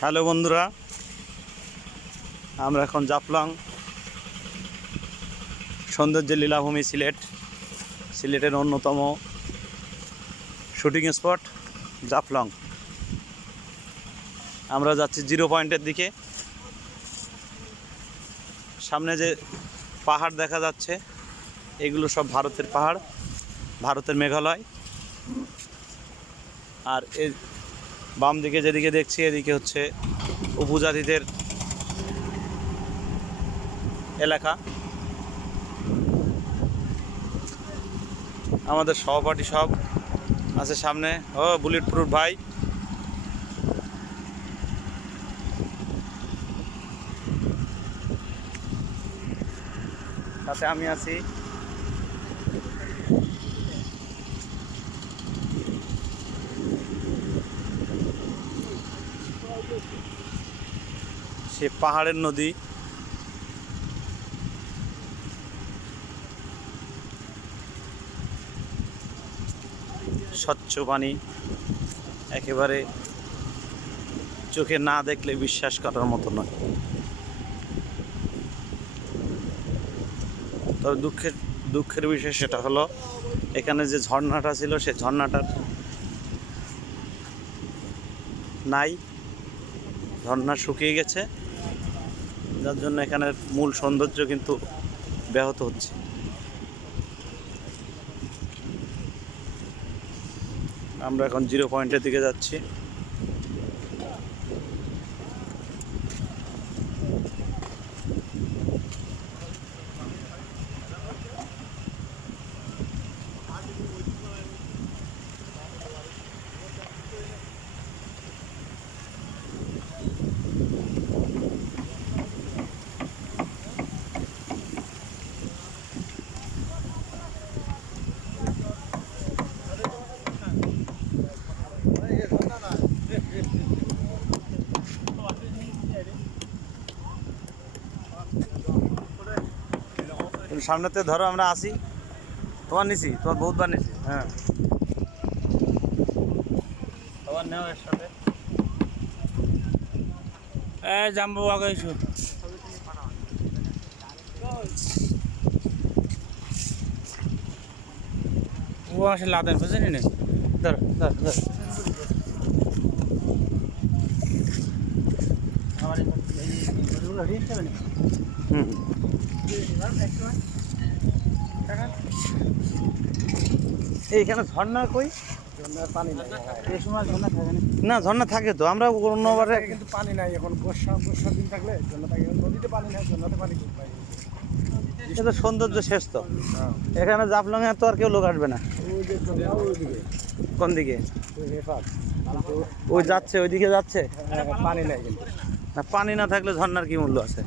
Hello বন্ধুরা, আমরা এখন জাফলং সৌন্দর্যের লীলাভূমি সিলেটের অন্যতম শুটিং স্পট জাফলং। আমরা যাচ্ছি জিরো পয়েন্টের দিকে। সামনে যে পাহাড় দেখা যাচ্ছে এগুলো সব ভারতের পাহাড়, ভারতের মেঘালয়। আর এই বাম দিকে যেদিকে দেখছি এদিকে হচ্ছে উপজাতিদের এলাকা। আমাদের সহপাঠী সব আছে সামনে। ও বুলেট প্রুফ ভাই, সাথে আমি আছি। সে পাহাড়ের নদী, স্বচ্ছ পানি, একেবারে চোখে না দেখলে বিশ্বাস করার মতো নয়। তবে দুঃখের বিষয় সেটা হলো এখানে যে ঝর্ণাটা ছিল সে ঝর্ণাটার নাই, ঝর্ণা শুকিয়ে গেছে, যার জন্য এখানের মূল সৌন্দর্য কিন্তু ব্যাহত হচ্ছে। আমরা এখন জিরো পয়েন্টের দিকে যাচ্ছি। সামনেতে ধরো আমরা আসি, তোমার নিছি, তোমার বহুতবার নিছি। হ্যাঁ, তোমার নেও এর সাথে জাম্বু আগাইছো ও আসলে লাদেন বুঝেনি না। ধর ধর ধর এইখানে ঝর্ণা কই? পানি নাই এই সময় ঝর্ণা থাকে না, ঝর্ণা থাকে তো, আমরা অন্যবারে কিন্তু পানি নাই। এখন বর্ষার দিন থাকলে ঝর্ণা থাকে, নদীতে পানি নাই, ঝর্ণাতে পানি পাই। এটা সৌন্দর্য শেষ তো। এখানে জাফলং এ তো আর কেউ লোক আসবে না। কোন দিকে? ওই যাচ্ছে, ওইদিকে যাচ্ছে। পানি নাই কিন্তু। না, পানি না থাকলে ঝর্ণার কি মূল্য আছে?